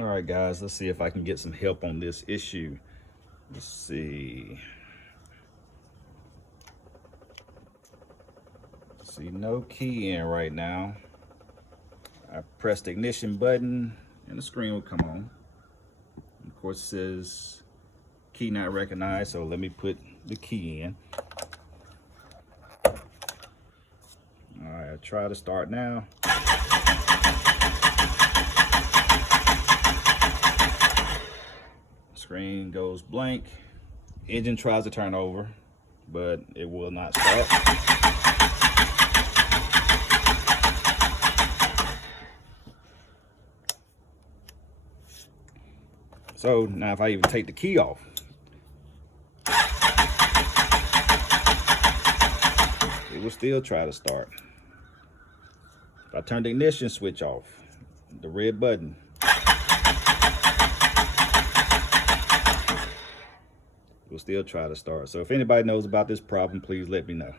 All right, guys, let's see if I can get some help on this issue. Let's see. See, no key in right now. I pressed the ignition button and the screen will come on. Of course, it says key not recognized, so let me put the key in. All right, I'll try to start now. Screen goes blank. Engine tries to turn over, but it will not start. So now if I even take the key off, it will still try to start. If I turn the ignition switch off, the red button, it will still try to start. So if anybody knows about this problem, please let me know.